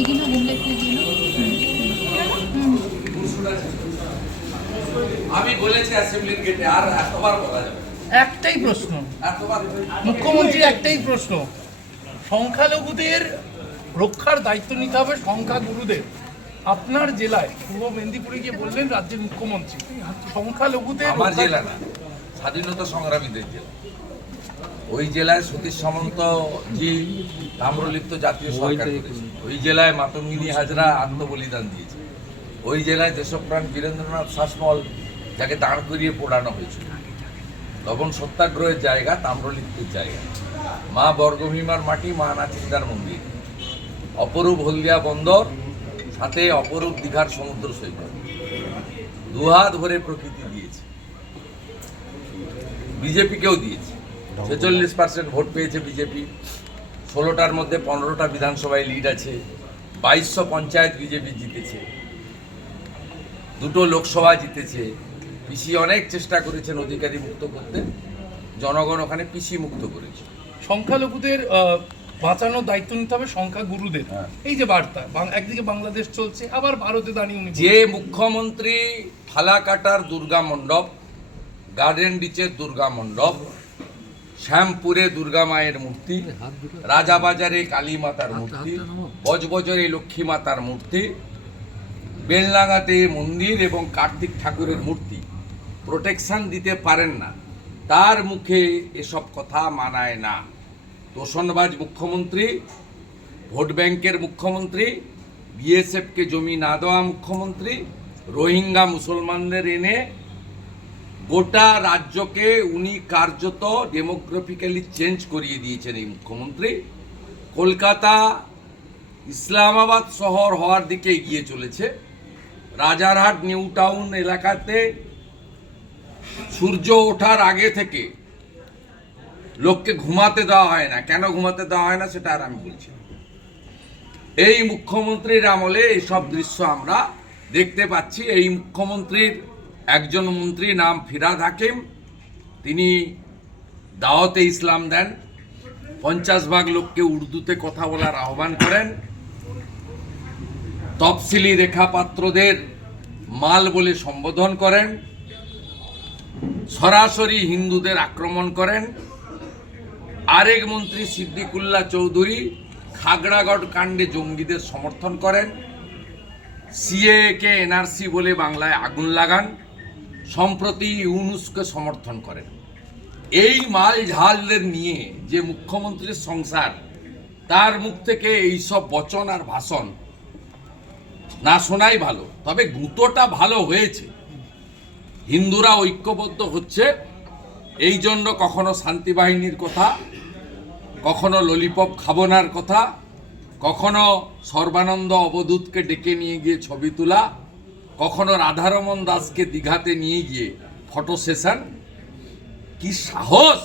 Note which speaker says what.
Speaker 1: এগুলো উল্লেখ এগুলো
Speaker 2: আমি বলেছি অ্যাসেম্বলির গেটে আর এতবার বলা যাবে
Speaker 3: একটাই প্রশ্ন। মুখ্যমন্ত্রীর একটাই প্রশ্ন। সংখ্যালঘুদের রক্ষার দায়িত্ব নিতে হবে সংখ্যা গুরুদের আপনার জেলায় পূর্ব মেদিনীপুরে গিয়ে বললেন রাজ্যের মুখ্যমন্ত্রী। সংখ্যালঘুদের
Speaker 2: আমার জেলা না স্বাধীনতা সংগ্রামীদের জেলা। ওই জেলায় সতীশ সামন্ত জি তাম্রলিপ্ত জাতীয় সরকার ওই জেলায় মাতঙ্গিনী হাজরা আত্মবলিদান দিয়েছে। ওই জেলায় দেশপ্রাণ বীরেন্দ্রনাথ শাসমল যাকে দাঁড় করিয়ে পোড়ানো হয়েছিল। লবণ সত্যাগ্রহের জায়গা তাম্রলিপ্তের জায়গা। মা বর্গভীমার মাটি মা নাচিন্দার মন্দির। অপরূপ হলদিয়া বন্দর সাথে অপরূপ দীঘার সমুদ্র সৈকত। দুহাত ভরে প্রকৃতি দিয়েছে। বিজেপিকেও দিয়েছে। ছেচল্লিশ পার্সেন্ট ভোট পেয়েছে বিজেপি। ষোলোটার মধ্যে পনেরোটা বিধানসভায় লিড আছে। বাইশশো পঞ্চায়েত বিজেপি জিতেছে। দুটো লোকসভা জিতেছে। পিসি অনেক চেষ্টা করেছেন অধিকারী মুক্ত করতে। জনগণ ওখানে পিসি মুক্ত করেছে।
Speaker 3: সংখ্যালঘুদের বাঁচানোর দায়িত্ব নিতে হবে সংখ্যাগুরুদের।
Speaker 2: হ্যাঁ।
Speaker 3: এই যে বার্তা একদিকে বাংলাদেশ চলছে আবার ভারতে দাঁড়িয়ে উনি
Speaker 2: যে মুখ্যমন্ত্রী ফালাকাটার দুর্গা মণ্ডপ গার্ডেন ডিচের দুর্গা মণ্ডপ শ্যামপুরে দুর্গা মায়ের মূর্তি রাজাবাজারে কালী মাতার মূর্তি বজবজরে লক্ষ্মী মাতার মূর্তি বেলনাগাতে মন্দির এবং কার্তিক ঠাকুরের মূর্তি। প্রোটেকশন দিতে পারেন না। তার মুখে এসব কথা মানায় না। তোষণবাজ মুখ্যমন্ত্রী ভোট ব্যাংকের মুখ্যমন্ত্রী বিএসএফকে জমি না দেওয়া মুখ্যমন্ত্রী রোহিঙ্গা মুসলমানদের এনে গোটা রাজ্যকে উনি কার্যত ডেমোগ্রাফিক্যালি চেঞ্জ করিয়ে দিয়েছেন এই মুখ্যমন্ত্রী। কলকাতা, ইসলামাবাদ শহর হওয়ার দিকে এগিয়ে চলেছে। রাজারহাট নিউ টাউন এলাকাতে সূর্য ওঠার আগে থেকে লোককে ঘুমাতে দেওয়া হয় না। কেন ঘুমাতে দেওয়া হয় না সেটা আর আমি বলছি এই মুখ্যমন্ত্রীর আমলে এইসব দৃশ্য আমরা দেখতে পাচ্ছি। এই মুখ্যমন্ত্রীর একজন মন্ত্রী নাম ফিরাদ হাকিম, তিনি দাওয়াতে ইসলাম দেন, পঞ্চাশ ভাগ লোককে উর্দুতে কথা বলার আহ্বান করেন। তফসিলি রেখাপাত্রদের মাল বলে সম্বোধন করেন। সরাসরি হিন্দুদের আক্রমণ করেন। আরেক মন্ত্রী সিদ্দিকুল্লাহ চৌধুরী খাগড়াগড় কাণ্ডে জঙ্গিদের সমর্থন করেন। সিএকে এনআরসি বলে বাংলায় আগুন লাগান। সম্প্রতি ইউনুসকে সমর্থন করেন। এই মাল ঝালদের নিয়ে যে মুখ্যমন্ত্রীর সংসার, তার মুখ থেকে এইসব বচন আর ভাষণ না শোনাই ভালো, তবে গুঁতোটা ভালো হয়েছে। হিন্দুরা ঐক্যবদ্ধ হচ্ছে, এই জন্য কখনো শান্তি বাহিনীর কথা, কখনো ললিপপ খাবনার কথা, কখনো সর্বানন্দ অবধূতকে ডেকে নিয়ে গিয়ে ছবি তোলা কখনো রাধারমন দাসকে দীঘাতে নিয়ে গিয়ে ফটো সেশন কি সাহস?